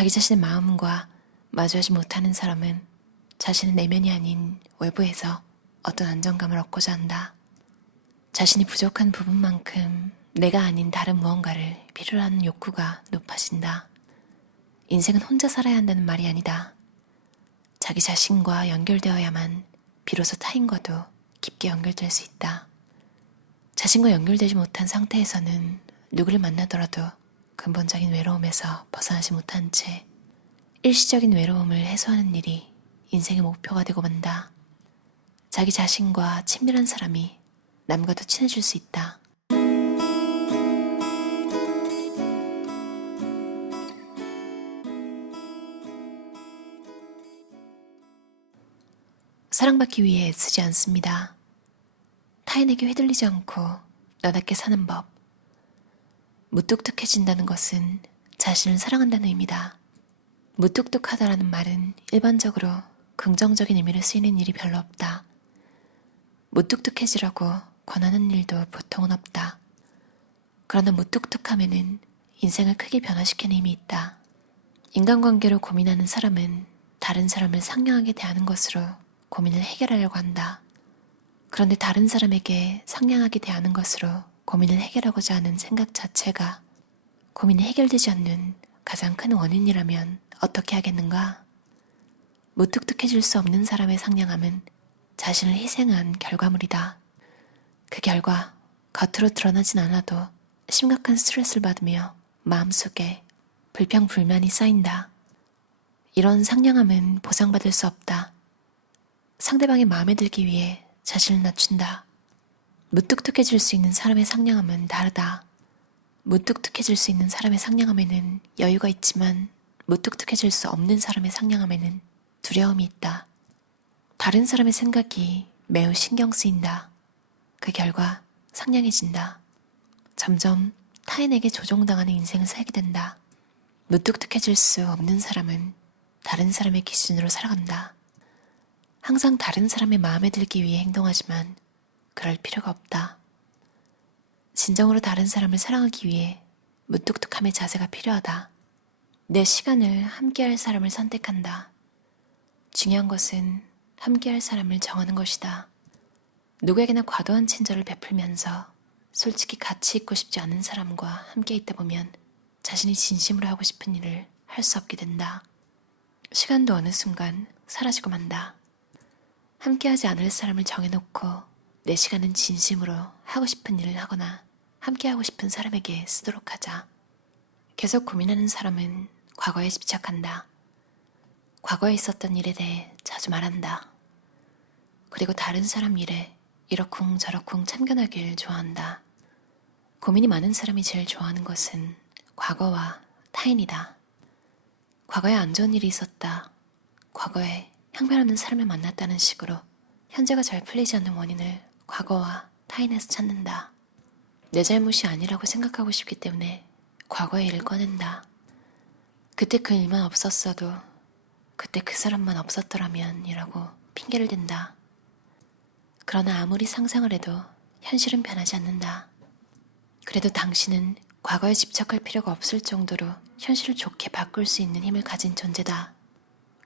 자기 자신의 마음과 마주하지 못하는 사람은 자신의 내면이 아닌 외부에서 어떤 안정감을 얻고자 한다. 자신이 부족한 부분만큼 내가 아닌 다른 무언가를 필요로 하는 욕구가 높아진다. 인생은 혼자 살아야 한다는 말이 아니다. 자기 자신과 연결되어야만 비로소 타인과도 깊게 연결될 수 있다. 자신과 연결되지 못한 상태에서는 누구를 만나더라도 근본적인 외로움에서 벗어나지 못한 채 일시적인 외로움을 해소하는 일이 인생의 목표가 되고 만다. 자기 자신과 친밀한 사람이 남과도 친해질 수 있다. 사랑받기 위해 애쓰지 않습니다. 타인에게 휘둘리지 않고 나답게 사는 법. 무뚝뚝해진다는 것은 자신을 사랑한다는 의미다. 무뚝뚝하다라는 말은 일반적으로 긍정적인 의미로 쓰이는 일이 별로 없다. 무뚝뚝해지라고 권하는 일도 보통은 없다. 그러나 무뚝뚝함에는 인생을 크게 변화시키는 힘이 있다. 인간관계로 고민하는 사람은 다른 사람을 상냥하게 대하는 것으로 고민을 해결하려고 한다. 그런데 다른 사람에게 상냥하게 대하는 것으로 고민을 해결하고자 하는 생각 자체가 고민이 해결되지 않는 가장 큰 원인이라면 어떻게 하겠는가? 무뚝뚝해질 수 없는 사람의 상냥함은 자신을 희생한 결과물이다. 그 결과 겉으로 드러나진 않아도 심각한 스트레스를 받으며 마음속에 불평불만이 쌓인다. 이런 상냥함은 보상받을 수 없다. 상대방의 마음에 들기 위해 자신을 낮춘다. 무뚝뚝해질 수 있는 사람의 상냥함은 다르다. 무뚝뚝해질 수 있는 사람의 상냥함에는 여유가 있지만 무뚝뚝해질 수 없는 사람의 상냥함에는 두려움이 있다. 다른 사람의 생각이 매우 신경 쓰인다. 그 결과 상냥해진다. 점점 타인에게 조종당하는 인생을 살게 된다. 무뚝뚝해질 수 없는 사람은 다른 사람의 기준으로 살아간다. 항상 다른 사람의 마음에 들기 위해 행동하지만 그럴 필요가 없다. 진정으로 다른 사람을 사랑하기 위해 무뚝뚝함의 자세가 필요하다. 내 시간을 함께할 사람을 선택한다. 중요한 것은 함께할 사람을 정하는 것이다. 누구에게나 과도한 친절을 베풀면서 솔직히 같이 있고 싶지 않은 사람과 함께 있다 보면 자신이 진심으로 하고 싶은 일을 할 수 없게 된다. 시간도 어느 순간 사라지고 만다. 함께하지 않을 사람을 정해놓고 내 시간은 진심으로 하고 싶은 일을 하거나 함께하고 싶은 사람에게 쓰도록 하자. 계속 고민하는 사람은 과거에 집착한다. 과거에 있었던 일에 대해 자주 말한다. 그리고 다른 사람 일에 이러쿵 저러쿵 참견하길 좋아한다. 고민이 많은 사람이 제일 좋아하는 것은 과거와 타인이다. 과거에 안 좋은 일이 있었다. 과거에 형편없는 사람을 만났다는 식으로 현재가 잘 풀리지 않는 원인을 과거와 타인에서 찾는다. 내 잘못이 아니라고 생각하고 싶기 때문에 과거의 일을 꺼낸다. 그때 그 일만 없었어도 그때 그 사람만 없었더라면 이라고 핑계를 댄다. 그러나 아무리 상상을 해도 현실은 변하지 않는다. 그래도 당신은 과거에 집착할 필요가 없을 정도로 현실을 좋게 바꿀 수 있는 힘을 가진 존재다.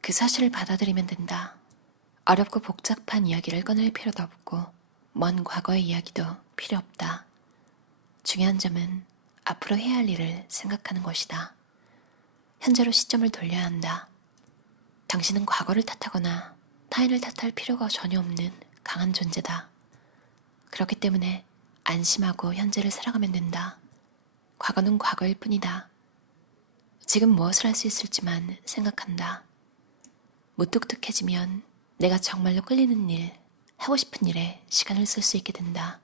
그 사실을 받아들이면 된다. 어렵고 복잡한 이야기를 꺼낼 필요도 없고 먼 과거의 이야기도 필요 없다. 중요한 점은 앞으로 해야 할 일을 생각하는 것이다. 현재로 시점을 돌려야 한다. 당신은 과거를 탓하거나 타인을 탓할 필요가 전혀 없는 강한 존재다. 그렇기 때문에 안심하고 현재를 살아가면 된다. 과거는 과거일 뿐이다. 지금 무엇을 할 수 있을지만 생각한다. 무뚝뚝해지면 내가 정말로 끌리는 일, 하고 싶은 일에 시간을 쓸 수 있게 된다.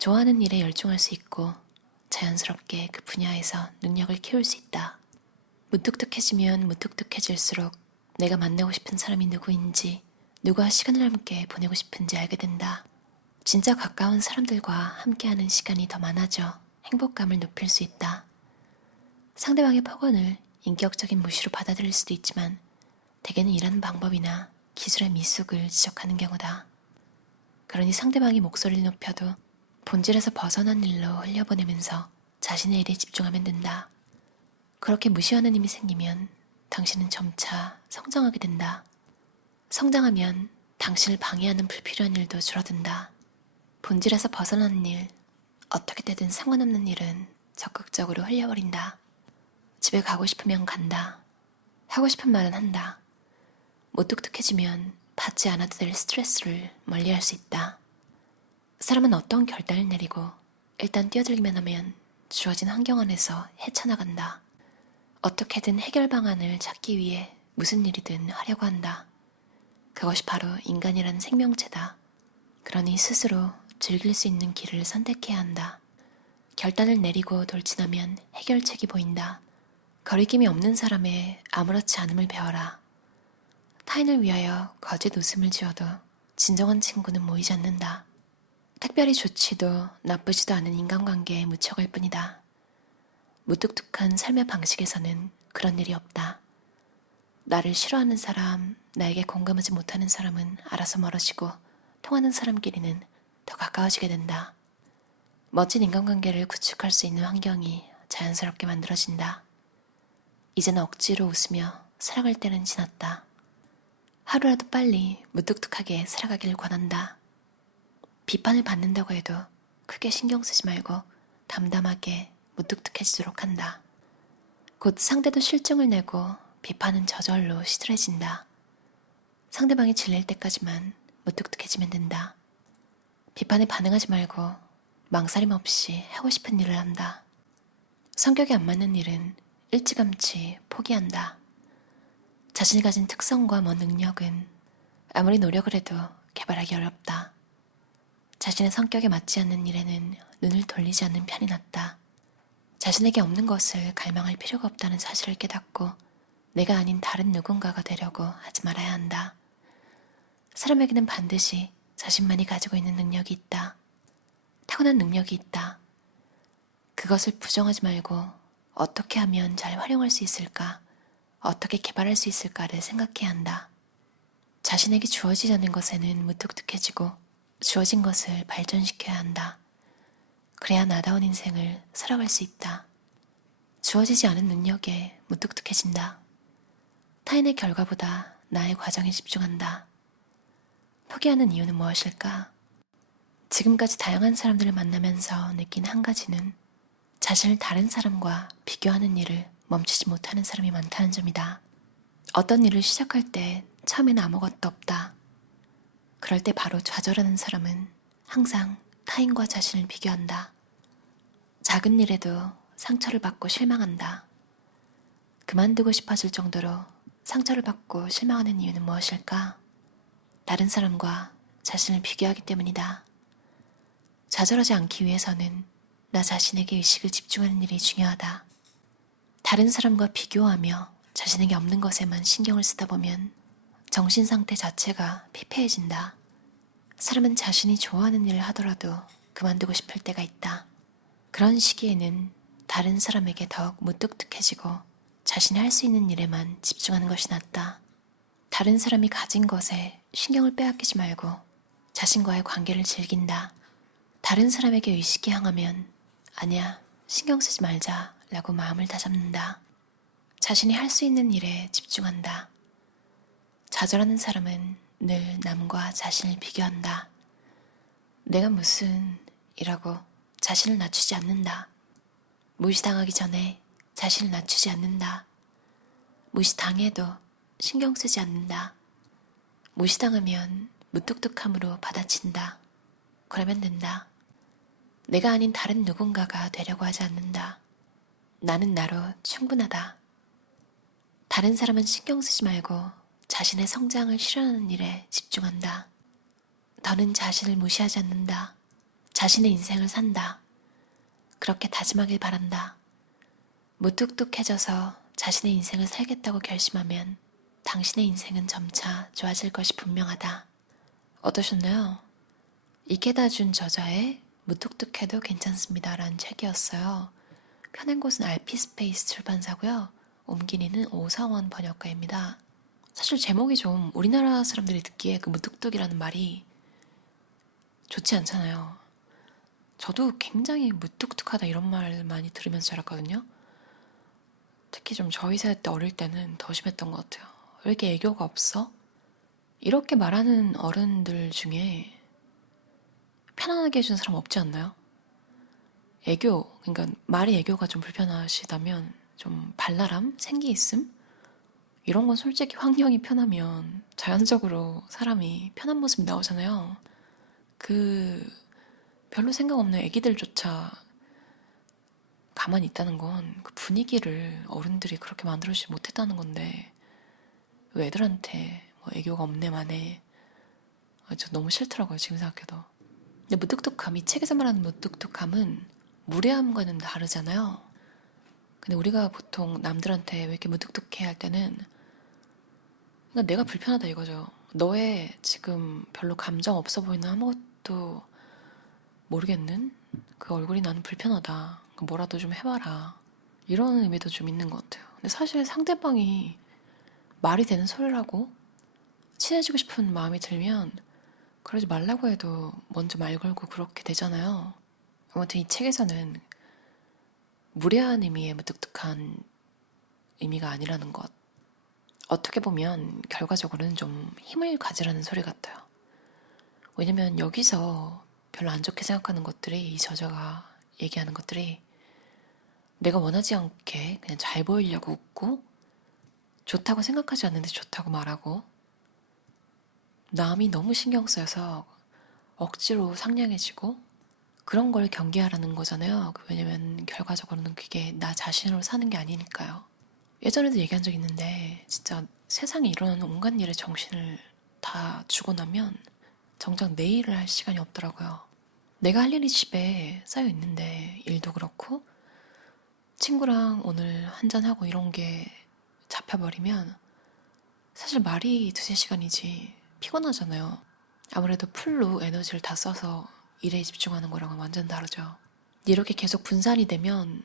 좋아하는 일에 열중할 수 있고 자연스럽게 그 분야에서 능력을 키울 수 있다. 무뚝뚝해지면 무뚝뚝해질수록 내가 만나고 싶은 사람이 누구인지, 누구와 시간을 함께 보내고 싶은지 알게 된다. 진짜 가까운 사람들과 함께하는 시간이 더 많아져 행복감을 높일 수 있다. 상대방의 폭언을 인격적인 무시로 받아들일 수도 있지만 대개는 일하는 방법이나 기술의 미숙을 지적하는 경우다. 그러니 상대방이 목소리를 높여도 본질에서 벗어난 일로 흘려보내면서 자신의 일에 집중하면 된다. 그렇게 무시하는 힘이 생기면 당신은 점차 성장하게 된다. 성장하면 당신을 방해하는 불필요한 일도 줄어든다. 본질에서 벗어나는 일, 어떻게 되든 상관없는 일은 적극적으로 흘려버린다. 집에 가고 싶으면 간다. 하고 싶은 말은 한다. 무뚝뚝해지면 받지 않아도 될 스트레스를 멀리할 수 있다. 사람은 어떤 결단을 내리고 일단 뛰어들기만 하면 주어진 환경 안에서 헤쳐나간다. 어떻게든 해결 방안을 찾기 위해 무슨 일이든 하려고 한다. 그것이 바로 인간이라는 생명체다. 그러니 스스로 즐길 수 있는 길을 선택해야 한다. 결단을 내리고 돌진하면 해결책이 보인다. 거리낌이 없는 사람의 아무렇지 않음을 배워라. 타인을 위하여 거짓 웃음을 지어도 진정한 친구는 모이지 않는다. 특별히 좋지도 나쁘지도 않은 인간관계에 무척일 뿐이다. 무뚝뚝한 삶의 방식에서는 그런 일이 없다. 나를 싫어하는 사람, 나에게 공감하지 못하는 사람은 알아서 멀어지고 통하는 사람끼리는 더 가까워지게 된다. 멋진 인간관계를 구축할 수 있는 환경이 자연스럽게 만들어진다. 이제는 억지로 웃으며 살아갈 때는 지났다. 하루라도 빨리 무뚝뚝하게 살아가길 권한다. 비판을 받는다고 해도 크게 신경 쓰지 말고 담담하게 무뚝뚝해지도록 한다. 곧 상대도 실증을 내고 비판은 저절로 시들해진다. 상대방이 질릴 때까지만 무뚝뚝해지면 된다. 비판에 반응하지 말고 망설임 없이 하고 싶은 일을 한다. 성격이 안 맞는 일은 일찌감치 포기한다. 자신이 가진 특성과 능력은 아무리 노력을 해도 개발하기 어렵다. 자신의 성격에 맞지 않는 일에는 눈을 돌리지 않는 편이 낫다. 자신에게 없는 것을 갈망할 필요가 없다는 사실을 깨닫고 내가 아닌 다른 누군가가 되려고 하지 말아야 한다. 사람에게는 반드시 자신만이 가지고 있는 능력이 있다. 타고난 능력이 있다. 그것을 부정하지 말고 어떻게 하면 잘 활용할 수 있을까, 어떻게 개발할 수 있을까를 생각해야 한다. 자신에게 주어지지 않은 것에는 무뚝뚝해지고 주어진 것을 발전시켜야 한다. 그래야 나다운 인생을 살아갈 수 있다. 주어지지 않은 능력에 무뚝뚝해진다. 타인의 결과보다 나의 과정에 집중한다. 포기하는 이유는 무엇일까? 지금까지 다양한 사람들을 만나면서 느낀 한 가지는 자신을 다른 사람과 비교하는 일을 멈추지 못하는 사람이 많다는 점이다. 어떤 일을 시작할 때 처음에는 아무것도 없다. 그럴 때 바로 좌절하는 사람은 항상 타인과 자신을 비교한다. 작은 일에도 상처를 받고 실망한다. 그만두고 싶어질 정도로 상처를 받고 실망하는 이유는 무엇일까? 다른 사람과 자신을 비교하기 때문이다. 좌절하지 않기 위해서는 나 자신에게 의식을 집중하는 일이 중요하다. 다른 사람과 비교하며 자신에게 없는 것에만 신경을 쓰다 보면 정신 상태 자체가 피폐해진다. 사람은 자신이 좋아하는 일을 하더라도 그만두고 싶을 때가 있다. 그런 시기에는 다른 사람에게 더욱 무뚝뚝해지고 자신이 할 수 있는 일에만 집중하는 것이 낫다. 다른 사람이 가진 것에 신경을 빼앗기지 말고 자신과의 관계를 즐긴다. 다른 사람에게 의식이 향하면 아니야, 신경 쓰지 말자 라고 마음을 다잡는다. 자신이 할 수 있는 일에 집중한다. 좌절하는 사람은 늘 남과 자신을 비교한다. 내가 무슨 이라고 자신을 낮추지 않는다. 무시당하기 전에 자신을 낮추지 않는다. 무시당해도 신경 쓰지 않는다. 무시당하면 무뚝뚝함으로 받아친다. 그러면 된다. 내가 아닌 다른 누군가가 되려고 하지 않는다. 나는 나로 충분하다. 다른 사람은 신경 쓰지 말고 자신의 성장을 실현하는 일에 집중한다. 더는 자신을 무시하지 않는다. 자신의 인생을 산다. 그렇게 다짐하길 바란다. 무뚝뚝해져서 자신의 인생을 살겠다고 결심하면 당신의 인생은 점차 좋아질 것이 분명하다. 어떠셨나요? 이케다 준 저자의 무뚝뚝해도 괜찮습니다 라는 책이었어요. 펴낸 곳은 알피스페이스 출판사고요. 옮기니는 오사원 번역가입니다. 사실 제목이 좀 우리나라 사람들이 듣기에 그 무뚝뚝이라는 말이 좋지 않잖아요. 저도 굉장히 무뚝뚝하다 이런 말 많이 들으면서 자랐거든요. 특히 좀 저희 세대 때 어릴 때는 더 심했던 것 같아요. 왜 이렇게 애교가 없어? 이렇게 말하는 어른들 중에 편안하게 해주는 사람 없지 않나요? 애교, 그러니까 말이 애교가 좀 불편하시다면 좀 발랄함, 생기 있음 이런 건 솔직히 환경이 편하면 자연적으로 사람이 편한 모습이 나오잖아요. 그 별로 생각 없는 애기들조차 가만히 있다는 건 그 분위기를 어른들이 그렇게 만들어주지 못했다는 건데 왜 애들한테 뭐 애교가 없네 마네. 저 너무 싫더라고요, 지금 생각해도. 근데 무뚝뚝함, 이 책에서 말하는 무뚝뚝함은 무례함과는 다르잖아요. 근데 우리가 보통 남들한테 왜 이렇게 무뚝뚝해 할 때는 그러니까 내가 불편하다 이거죠. 너의 지금 별로 감정 없어 보이는 아무것도 모르겠는 그 얼굴이 나는 불편하다. 뭐라도 좀 해봐라. 이런 의미도 좀 있는 것 같아요. 근데 사실 상대방이 말이 되는 소리라고 친해지고 싶은 마음이 들면 그러지 말라고 해도 먼저 말 걸고 그렇게 되잖아요. 아무튼 이 책에서는 무례한 의미의 무뚝뚝한 의미가 아니라는 것. 어떻게 보면 결과적으로는 좀 힘을 가지라는 소리 같아요. 왜냐면 여기서 별로 안 좋게 생각하는 것들이 이 저자가 얘기하는 것들이 내가 원하지 않게 그냥 잘 보이려고 웃고 좋다고 생각하지 않는데 좋다고 말하고 남이 너무 신경 쓰여서 억지로 상냥해지고 그런 걸 경계하라는 거잖아요. 왜냐면 결과적으로는 그게 나 자신으로 사는 게 아니니까요. 예전에도 얘기한 적 있는데 진짜 세상에 일어나는 온갖 일에 정신을 다 주고 나면 정작 내 일을 할 시간이 없더라고요. 내가 할 일이 집에 쌓여 있는데 일도 그렇고 친구랑 오늘 한잔하고 이런 게 잡혀버리면 사실 말이 두세 시간이지 피곤하잖아요. 아무래도 풀로 에너지를 다 써서 일에 집중하는 거랑은 완전 다르죠. 이렇게 계속 분산이 되면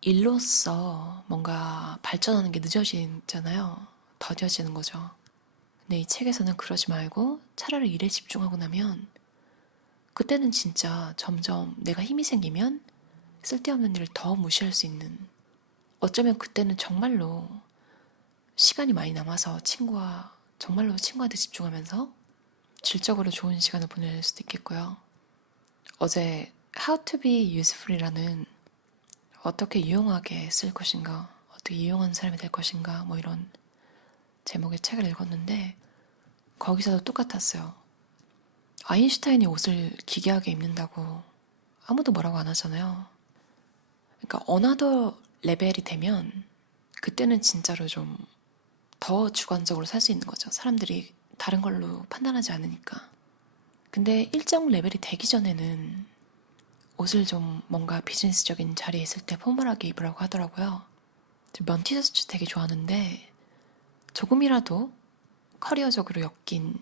일로서 뭔가 발전하는 게 늦어지잖아요. 더뎌지는 거죠. 근데 이 책에서는 그러지 말고 차라리 일에 집중하고 나면 그때는 진짜 점점 내가 힘이 생기면 쓸데없는 일을 더 무시할 수 있는 어쩌면 그때는 정말로 시간이 많이 남아서 정말로 친구한테 집중하면서 질적으로 좋은 시간을 보낼 수도 있겠고요. 어제 How to be useful이라는 어떻게 유용하게 쓸 것인가, 어떻게 유용한 사람이 될 것인가, 뭐 이런 제목의 책을 읽었는데 거기서도 똑같았어요. 아인슈타인이 옷을 기괴하게 입는다고 아무도 뭐라고 안 하잖아요. 그러니까 어나더 레벨이 되면 그때는 진짜로 좀 더 주관적으로 살 수 있는 거죠. 사람들이 다른 걸로 판단하지 않으니까. 근데 일정 레벨이 되기 전에는 옷을 좀 뭔가 비즈니스적인 자리에 있을 때 포멀하게 입으라고 하더라고요. 면 티셔츠 되게 좋아하는데 조금이라도 커리어적으로 엮인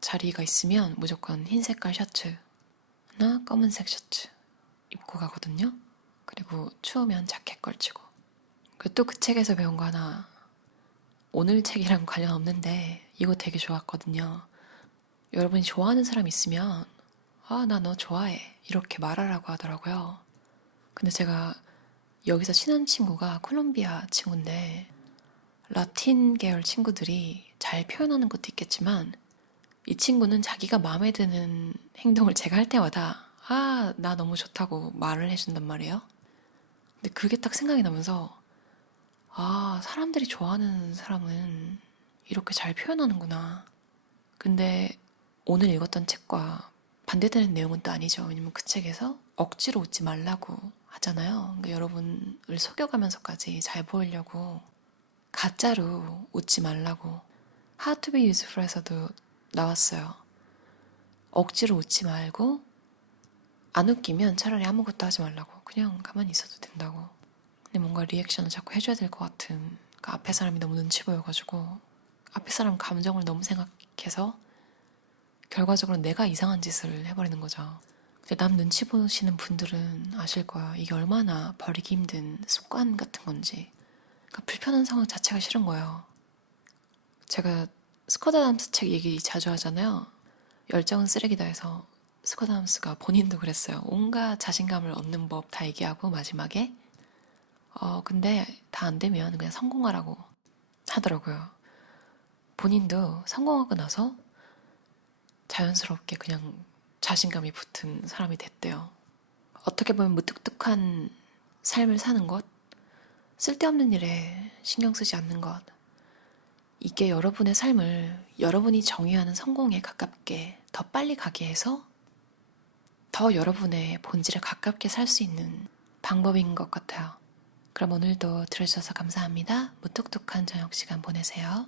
자리가 있으면 무조건 흰 색깔 셔츠나 검은색 셔츠 입고 가거든요. 그리고 추우면 자켓 걸치고. 또 그 책에서 배운 거 하나 오늘 책이랑 관련 없는데 이거 되게 좋았거든요. 여러분이 좋아하는 사람 있으면 나 너 좋아해 이렇게 말하라고 하더라고요. 근데 제가 여기서 친한 친구가 콜롬비아 친구인데 라틴 계열 친구들이 잘 표현하는 것도 있겠지만 이 친구는 자기가 마음에 드는 행동을 제가 할 때마다 나 너무 좋다고 말을 해준단 말이에요. 근데 그게 딱 생각이 나면서 사람들이 좋아하는 사람은 이렇게 잘 표현하는구나. 근데 오늘 읽었던 책과 반대되는 내용은 또 아니죠. 왜냐면 그 책에서 억지로 웃지 말라고 하잖아요. 그러니까 여러분을 속여가면서까지 잘 보이려고 가짜로 웃지 말라고 How to be useful에서도 나왔어요. 억지로 웃지 말고 안 웃기면 차라리 아무것도 하지 말라고 그냥 가만히 있어도 된다고. 근데 뭔가 리액션을 자꾸 해줘야 될 것 같은 그러니까 앞에 사람이 너무 눈치 보여가지고 앞에 사람 감정을 너무 생각해서 결과적으로 내가 이상한 짓을 해버리는 거죠. 근데 남 눈치 보시는 분들은 아실 거예요. 이게 얼마나 버리기 힘든 습관 같은 건지. 그러니까 불편한 상황 자체가 싫은 거예요. 제가 스콧 아담스 책 얘기 자주 하잖아요. 열정은 쓰레기다 해서 스콧 아담스가 본인도 그랬어요. 온갖 자신감을 얻는 법 다 얘기하고 마지막에 근데 다 안 되면 그냥 성공하라고 하더라고요. 본인도 성공하고 나서 자연스럽게 그냥 자신감이 붙은 사람이 됐대요. 어떻게 보면 무뚝뚝한 삶을 사는 것, 쓸데없는 일에 신경 쓰지 않는 것, 이게 여러분의 삶을 여러분이 정의하는 성공에 가깝게 더 빨리 가게 해서 더 여러분의 본질에 가깝게 살 수 있는 방법인 것 같아요. 그럼 오늘도 들어주셔서 감사합니다. 무뚝뚝한 저녁 시간 보내세요.